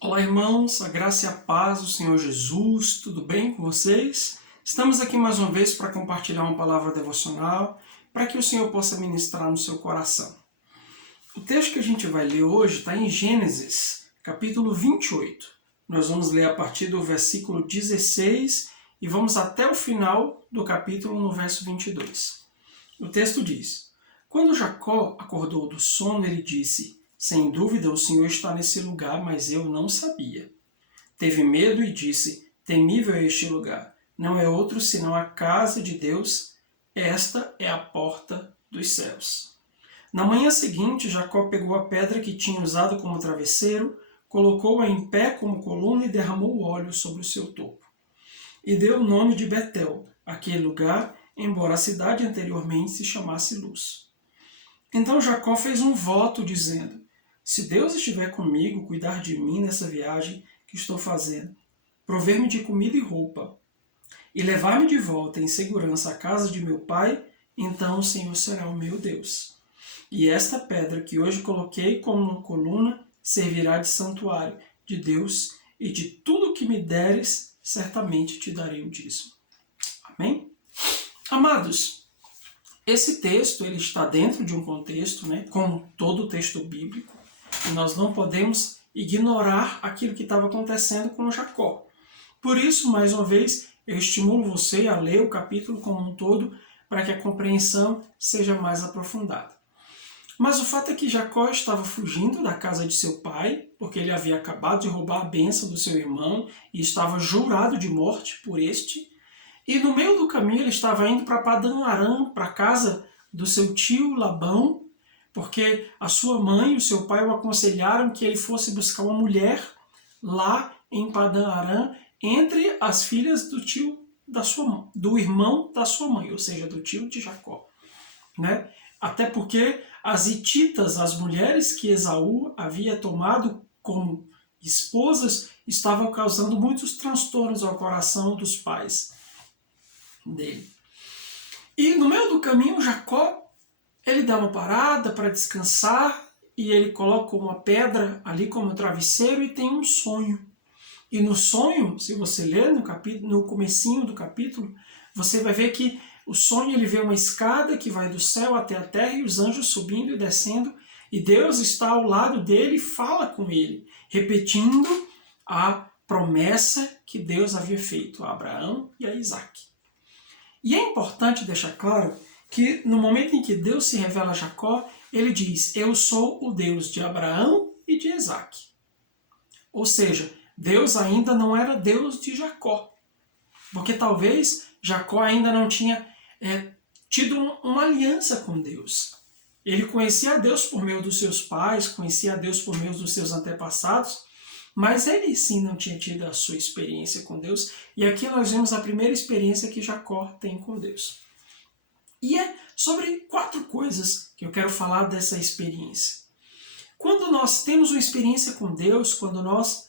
Olá, irmãos, a graça e a paz do Senhor Jesus, tudo bem com vocês? Estamos aqui mais uma vez para compartilhar uma palavra devocional, para que o Senhor possa ministrar no seu coração. O texto que a gente vai ler hoje está em Gênesis, capítulo 28. Nós vamos ler a partir do versículo 16 e vamos até o final do capítulo, no verso 22. O texto diz: Quando Jacó acordou do sono, ele disse: Sem dúvida o Senhor está nesse lugar, mas eu não sabia. Teve medo e disse: Temível é este lugar. Não é outro senão a casa de Deus. Esta é a porta dos céus. Na manhã seguinte, Jacó pegou a pedra que tinha usado como travesseiro, colocou-a em pé como coluna e derramou óleo sobre o seu topo. E deu o nome de Betel, aquele lugar, embora a cidade anteriormente se chamasse Luz. Então Jacó fez um voto dizendo: Se Deus estiver comigo, cuidar de mim nessa viagem que estou fazendo, prover-me de comida e roupa, e levar-me de volta em segurança à casa de meu pai, então o Senhor será o meu Deus. E esta pedra que hoje coloquei como uma coluna servirá de santuário de Deus, e de tudo que me deres, certamente te darei o dízimo. Amém? Amados, esse texto ele está dentro de um contexto, como todo o texto bíblico, e nós não podemos ignorar aquilo que estava acontecendo com Jacó. Por isso, mais uma vez, eu estimulo você a ler o capítulo como um todo, para que a compreensão seja mais aprofundada. Mas o fato é que Jacó estava fugindo da casa de seu pai, porque ele havia acabado de roubar a bênção do seu irmão e estava jurado de morte por este. E no meio do caminho ele estava indo para Padã Arã, para a casa do seu tio Labão, porque a sua mãe e o seu pai o aconselharam que ele fosse buscar uma mulher lá em Padã Arã, entre as filhas do tio do irmão da sua mãe, ou seja, do tio de Jacó. Até porque as hititas, as mulheres que Esaú havia tomado como esposas, estavam causando muitos transtornos ao coração dos pais dele. E no meio do caminho, Jacó, ele dá uma parada para descansar e ele coloca uma pedra ali como travesseiro e tem um sonho. E no sonho, se você ler no comecinho do capítulo, você vai ver que o sonho ele vê uma escada que vai do céu até a terra e os anjos subindo e descendo, e Deus está ao lado dele e fala com ele, repetindo a promessa que Deus havia feito a Abraão e a Isaac. E é importante deixar claro que no momento em que Deus se revela a Jacó, ele diz: Eu sou o Deus de Abraão e de Isaac. Ou seja, Deus ainda não era Deus de Jacó, porque talvez Jacó ainda não tinha tido uma aliança com Deus. Ele conhecia a Deus por meio dos seus pais, conhecia a Deus por meio dos seus antepassados, mas ele sim não tinha tido a sua experiência com Deus, e aqui nós vemos a primeira experiência que Jacó tem com Deus. E é sobre 4 coisas que eu quero falar dessa experiência. Quando nós temos uma experiência com Deus, quando nós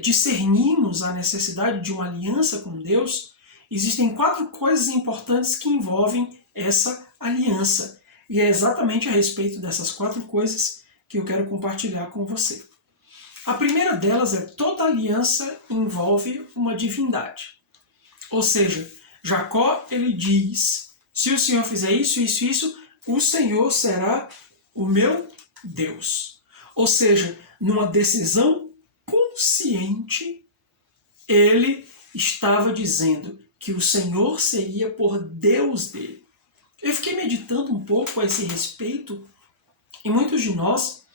discernimos a necessidade de uma aliança com Deus, existem 4 coisas importantes que envolvem essa aliança. E é exatamente a respeito dessas 4 coisas que eu quero compartilhar com você. A primeira delas é: toda aliança envolve uma divindade. Ou seja, Jacó ele diz: se o Senhor fizer isso, isso, isso, o Senhor será o meu Deus. Ou seja, numa decisão consciente, ele estava dizendo que o Senhor seria por Deus dele. Eu fiquei meditando um pouco a esse respeito, e muitos de nós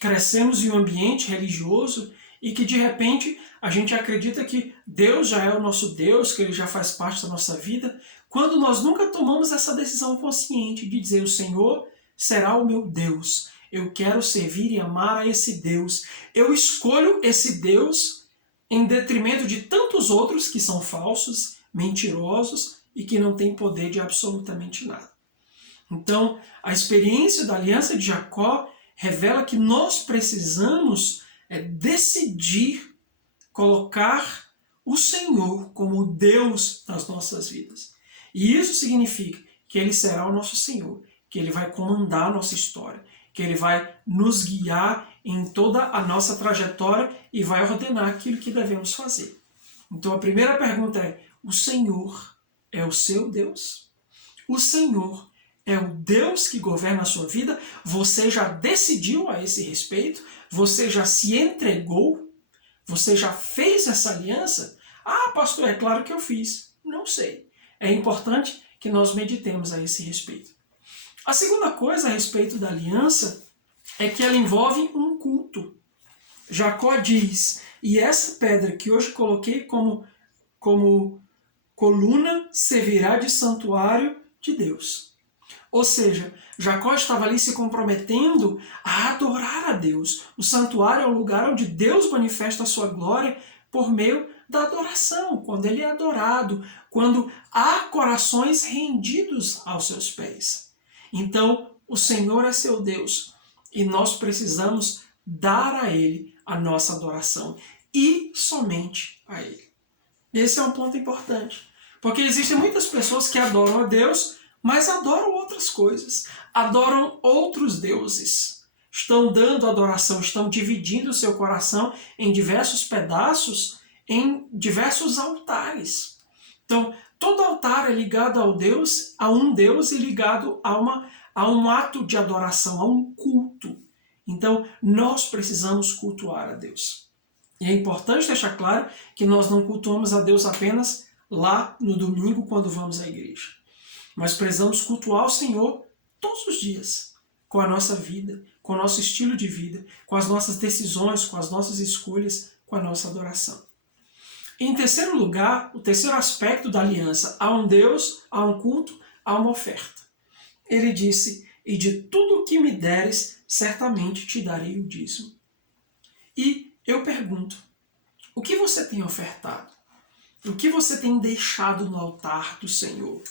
crescemos em um ambiente religioso e que de repente a gente acredita que Deus já é o nosso Deus, que ele já faz parte da nossa vida, quando nós nunca tomamos essa decisão consciente de dizer: o Senhor será o meu Deus, eu quero servir e amar a esse Deus, eu escolho esse Deus em detrimento de tantos outros que são falsos, mentirosos e que não têm poder de absolutamente nada. Então, a experiência da aliança de Jacó revela que nós precisamos decidir colocar o Senhor como Deus nas nossas vidas. E isso significa que ele será o nosso Senhor, que ele vai comandar a nossa história, que ele vai nos guiar em toda a nossa trajetória e vai ordenar aquilo que devemos fazer. Então a primeira pergunta é: o Senhor é o seu Deus? O Senhor é o Deus que governa a sua vida? Você já decidiu a esse respeito? Você já se entregou? Você já fez essa aliança? Ah, pastor, é claro que eu fiz. Não sei. É importante que nós meditemos a esse respeito. A segunda coisa a respeito da aliança é que ela envolve um culto. Jacó diz: e essa pedra que hoje coloquei como coluna servirá de santuário de Deus. Ou seja, Jacó estava ali se comprometendo a adorar a Deus. O santuário é o lugar onde Deus manifesta a sua glória por meio da adoração, quando ele é adorado, quando há corações rendidos aos seus pés. Então, o Senhor é seu Deus e nós precisamos dar a Ele a nossa adoração e somente a Ele. Esse é um ponto importante, porque existem muitas pessoas que adoram a Deus, mas adoram outras coisas, adoram outros deuses. Estão dando adoração, estão dividindo o seu coração em diversos pedaços, em diversos altares. Então, todo altar é ligado a um Deus e ligado a um ato de adoração, a um culto. Então, nós precisamos cultuar a Deus. E é importante deixar claro que nós não cultuamos a Deus apenas lá no domingo, quando vamos à igreja. Mas precisamos cultuar o Senhor todos os dias, com a nossa vida, com o nosso estilo de vida, com as nossas decisões, com as nossas escolhas, com a nossa adoração. Em terceiro lugar, o terceiro aspecto da aliança: há um Deus, há um culto, há uma oferta. Ele disse: e de tudo o que me deres, certamente te darei o dízimo. E eu pergunto, o que você tem ofertado? O que você tem deixado no altar do Senhor?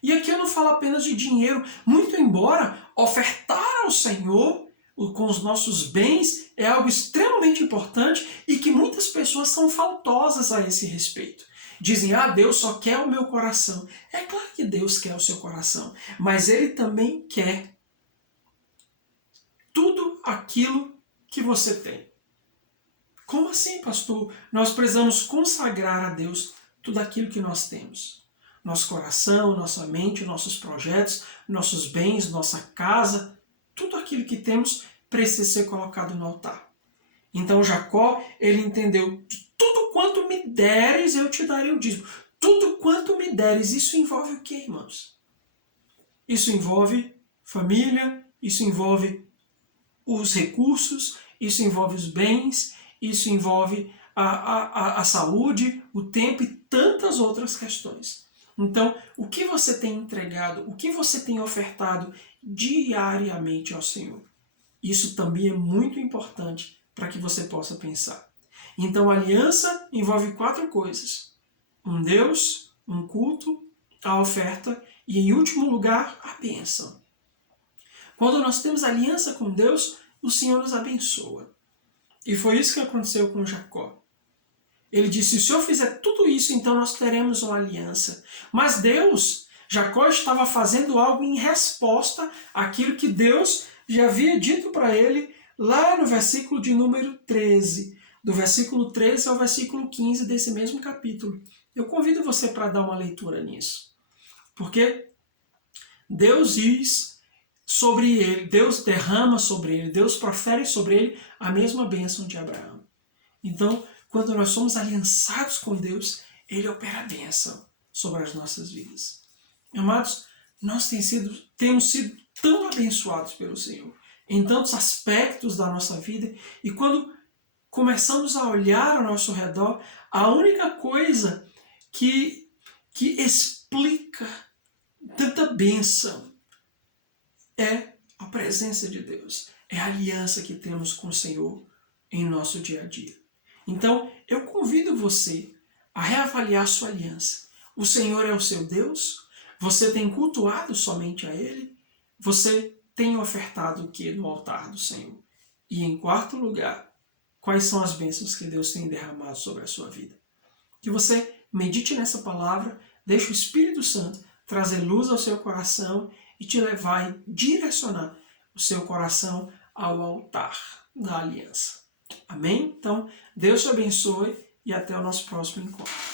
E aqui eu não falo apenas de dinheiro, muito embora ofertar ao Senhor com os nossos bens é algo extremamente importante e que muitas pessoas são faltosas a esse respeito. Dizem: ah, Deus só quer o meu coração. É claro que Deus quer o seu coração, mas Ele também quer tudo aquilo que você tem. Como assim, pastor? Nós precisamos consagrar a Deus tudo aquilo que nós temos. Nosso coração, nossa mente, nossos projetos, nossos bens, nossa casa, tudo aquilo que temos precisa ser colocado no altar. Então Jacó, ele entendeu: tudo quanto me deres, eu te darei o dízimo. Tudo quanto me deres, isso envolve o quê, irmãos? Isso envolve família, isso envolve os recursos, isso envolve os bens, isso envolve a saúde, o tempo e tantas outras questões. Então, o que você tem entregado, o que você tem ofertado diariamente ao Senhor? Isso também é muito importante para que você possa pensar. Então, a aliança envolve 4 coisas: um Deus, um culto, a oferta e, em último lugar, a bênção. Quando nós temos aliança com Deus, o Senhor nos abençoa. E foi isso que aconteceu com Jacó. Ele disse: se eu fizer tudo isso, então nós teremos uma aliança. Mas Deus, Jacó estava fazendo algo em resposta àquilo que Deus já havia dito para ele lá no versículo de número 13. Do versículo 13 ao versículo 15 desse mesmo capítulo. Eu convido você para dar uma leitura nisso. Porque Deus diz sobre ele, Deus derrama sobre ele, Deus profere sobre ele a mesma bênção de Abraão. Então, quando nós somos aliançados com Deus, Ele opera a bênção sobre as nossas vidas. Amados, nós temos sido tão abençoados pelo Senhor em tantos aspectos da nossa vida, e quando começamos a olhar ao nosso redor, a única coisa que explica tanta bênção é a presença de Deus, é a aliança que temos com o Senhor em nosso dia a dia. Então, eu convido você a reavaliar sua aliança. O Senhor é o seu Deus? Você tem cultuado somente a Ele? Você tem ofertado o que no altar do Senhor? E em quarto lugar, quais são as bênçãos que Deus tem derramado sobre a sua vida? Que você medite nessa palavra, deixe o Espírito Santo trazer luz ao seu coração e te levar e direcionar o seu coração ao altar da aliança. Amém? Então, Deus te abençoe e até o nosso próximo encontro.